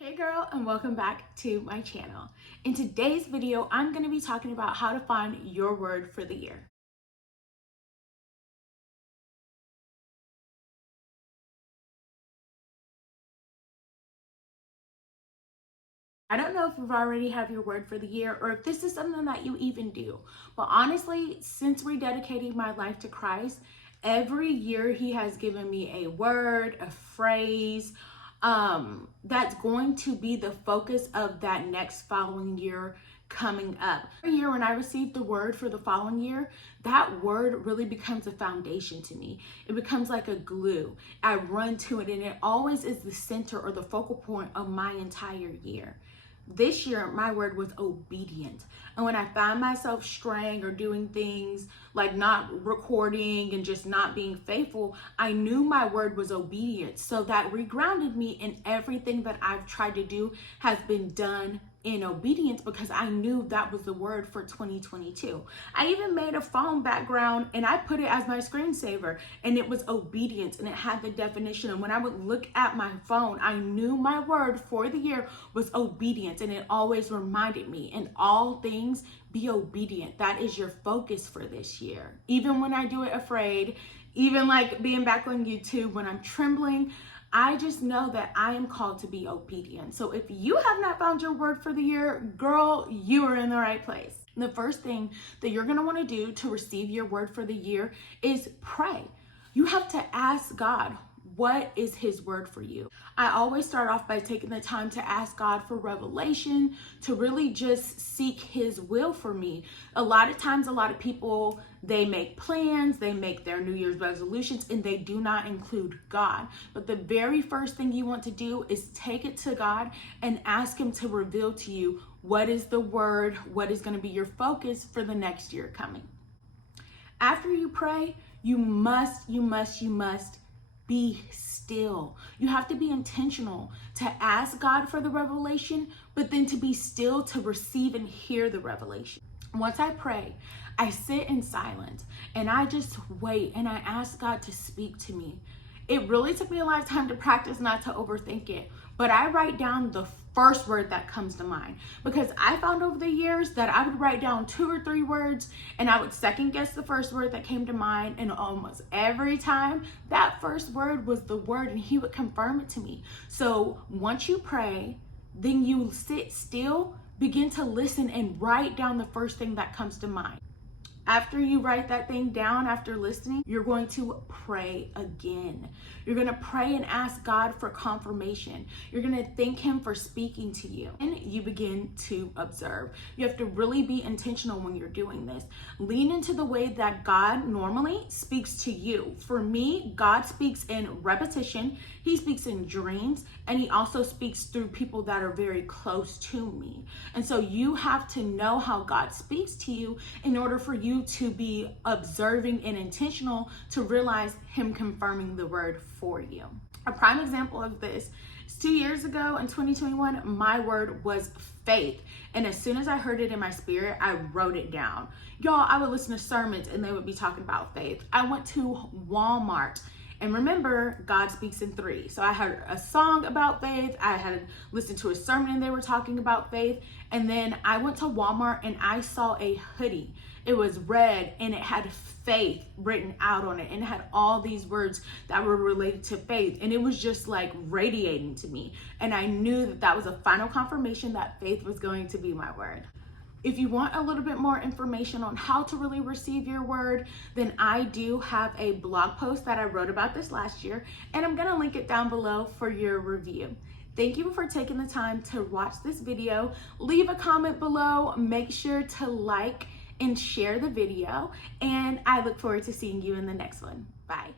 Hey girl, and welcome back to my channel. In today's video, I'm going to be talking about how to find your word for the year. I don't know if you already have your word for the year or if this is something that you even do, but honestly, since rededicating my life to Christ, every year he has given me a word, a phrase, that's going to be the focus of that next following year coming up. Every year when I receive the word for the following year, that word really becomes a foundation to me. It becomes like a glue. I run to it and it always is the center or the focal point of my entire year. This year, my word was obedient. And when I found myself straying or doing things like not recording and just not being faithful, I knew my word was obedience. So that regrounded me, in everything that I've tried to do has been done in obedience, because I knew that was the word for 2022. I even made a phone background and I put it as my screensaver, and it was obedience, and it had the definition. And when I would look at my phone, I knew my word for the year was obedience, and it always reminded me, in all things, be obedient. That is your focus for this year. Even when I do it afraid, even like being back on YouTube when I'm trembling, I just know that I am called to be obedient. So if you have not found your word for the year, girl, you are in the right place. The first thing that you're going to want to do to receive your word for the year is pray. You have to ask God, what is his word for you? I always start off by taking the time to ask God for revelation, to really just seek his will for me. A lot of times, a lot of people, they make plans, they make their New Year's resolutions, and they do not include God. But the very first thing you want to do is take it to God and ask him to reveal to you what is the word, what is going to be your focus for the next year coming. After you pray, you must be still. You have to be intentional to ask God for the revelation, but then to be still to receive and hear the revelation. Once I pray, I sit in silence and I just wait and I ask God to speak to me. It really took me a lot of time to practice not to overthink it, but I write down the first word that comes to mind, because I found over the years that I would write down 2 or 3 words and I would second guess the first word that came to mind, and almost every time that first word was the word and he would confirm it to me. So once you pray, then you sit still, begin to listen, and write down the first thing that comes to mind. After you write that thing down, after listening, you're going to pray again. You're going to pray and ask God for confirmation. You're going to thank him for speaking to you. And you begin to observe. You have to really be intentional when you're doing this. Lean into the way that God normally speaks to you. For me, God speaks in repetition. He speaks in dreams, and he also speaks through people that are very close to me. And so you have to know how God speaks to you in order for you to be observing and intentional to realize him confirming the word for you. A prime example of this is 2 years ago in 2021, my word was faith. And as soon as I heard it in my spirit, I wrote it down. Y'all, I would listen to sermons and they would be talking about faith. I went to Walmart. And remember, God speaks in 3. So I heard a song about faith. I had listened to a sermon and they were talking about faith. And then I went to Walmart and I saw a hoodie. It was red and it had faith written out on it. And it had all these words that were related to faith. And it was just like radiating to me. And I knew that that was a final confirmation that faith was going to be my word. If you want a little bit more information on how to really receive your word, then I do have a blog post that I wrote about this last year, and I'm gonna link it down below for your review. Thank you for taking the time to watch this video. Leave a comment below, make sure to like and share the video, and I look forward to seeing you in the next one. Bye.